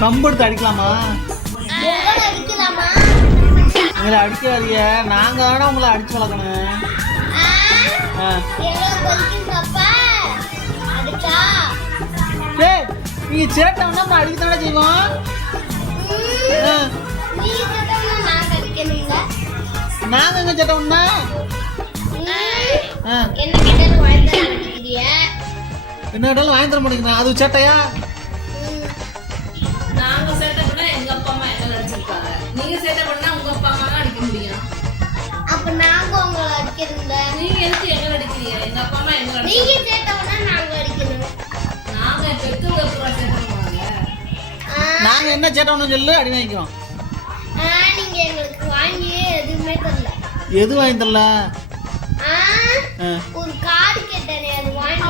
கம்பு எடுத்து அடிக்கலாமா? உங்களை அடிக்காதீங்க, நாங்க தானே உங்களை அடிச்சு வளர்க்கணும். நீங்க சேட்டம்னா அடிக்கத்தானே செய்வோம். நாங்க எங்க சேட்டம்னா என்ன கேட்டாலும் வாங்கி தர மாட்டேங்கிறேன். அது சேட்டையா? நாங்க சேட்டை பண்ணா எங்க அப்பா அம்மா என்ன அடிச்சிருக்காங்க, நீங்க சேட்டை பண்ணா உங்க அப்பா அம்மா அடிக்க முடியும். அப்ப நாங்க உங்களை அடிக்கிறோம்ல. நீங்க எதுக்கு எங்களை அடிக்கிறீங்க? எங்க அப்பா அம்மா எங்களை நீங்க சேட்டை பண்ணா நாங்க அடிக்கணும். நாங்க பெற்றோங்க பூரா சேட்டை பண்ணுவாங்க. நாங்க என்ன சேட்டை பண்ணணும் சொல்லு, அடி வாங்கிக்கிறோம். நீங்க எங்களுக்கு வாங்கி எதுவுமே தரல. எது வாங்கி தரல? ஒரு கார்டு கேட்டேனே, அது வாங்கி